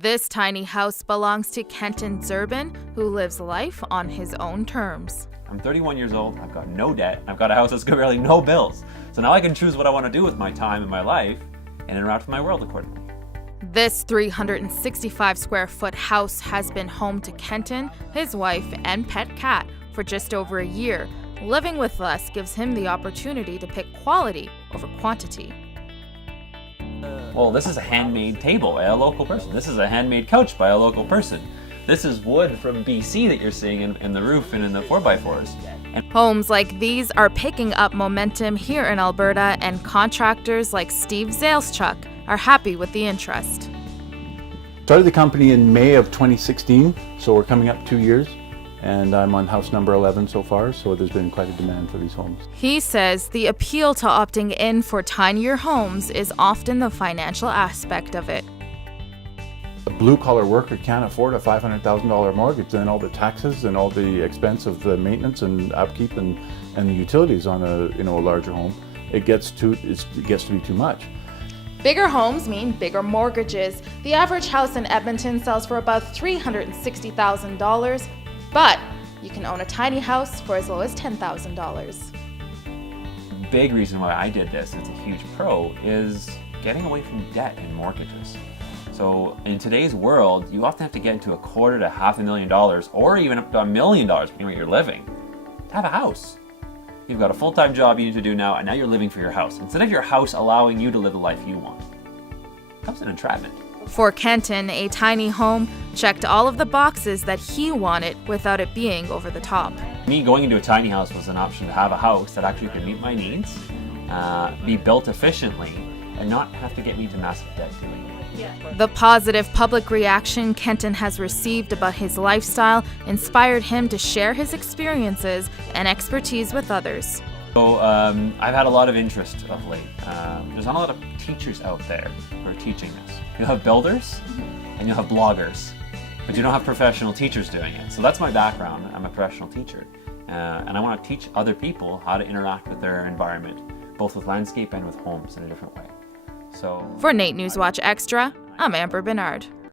This tiny house belongs to Kenton Zerbin, who lives life on his own terms. I'm 31 years old, I've got no debt, I've got a house that's got barely no bills. So now I can choose what I want to do with my time and my life and interact with my world accordingly. This 365 square foot house has been home to Kenton, his wife, and pet cat for just over a year. Living with less gives him the opportunity to pick quality over quantity. Well, this is a handmade table by a local person. This is a handmade couch by a local person. This is wood from BC that you're seeing in the roof and in the 4x4s. And Homes like these are picking up momentum here in Alberta, and contractors like Steve Zaleschuk are happy with the interest. Started the company in May of 2016, so we're coming up 2 years, and I'm on house number 11 so far, so there's been quite a demand for these homes. He says the appeal to opting in for tinier homes is often the financial aspect of it. A blue-collar worker can't afford a $500,000 mortgage, then all the taxes and all the expense of the maintenance and upkeep and the utilities on a larger home, it gets to be too much. Bigger homes mean bigger mortgages. The average house in Edmonton sells for about $360,000, but you can own a tiny house for as low as $10,000. big reason why I did this, it's a huge pro, is getting away from debt and mortgages. So in today's world, you often have to get into $250,000 to $500,000 or even up to $1 million, depending where you're living, to have a house. You've got a full-time job you need to do now, and now you're living for your house. Instead of your house allowing you to live the life you want, it comes an entrapment. For Kenton, a tiny home checked all of the boxes that he wanted without it being over the top. Me going into a tiny house was an option to have a house that actually could meet my needs, be built efficiently, and not have to get me into massive debt doing it. The positive public reaction Kenton has received about his lifestyle inspired him to share his experiences and expertise with others. So I've had a lot of interest of late. There's not a lot of teachers out there who are teaching this. You'll have builders and you'll have bloggers, but you don't have professional teachers doing it. So that's my background. I'm a professional teacher. And I want to teach other people how to interact with their environment, both with landscape and with homes in a different way. So For Nate Newswatch Extra, I'm Amber Bernard.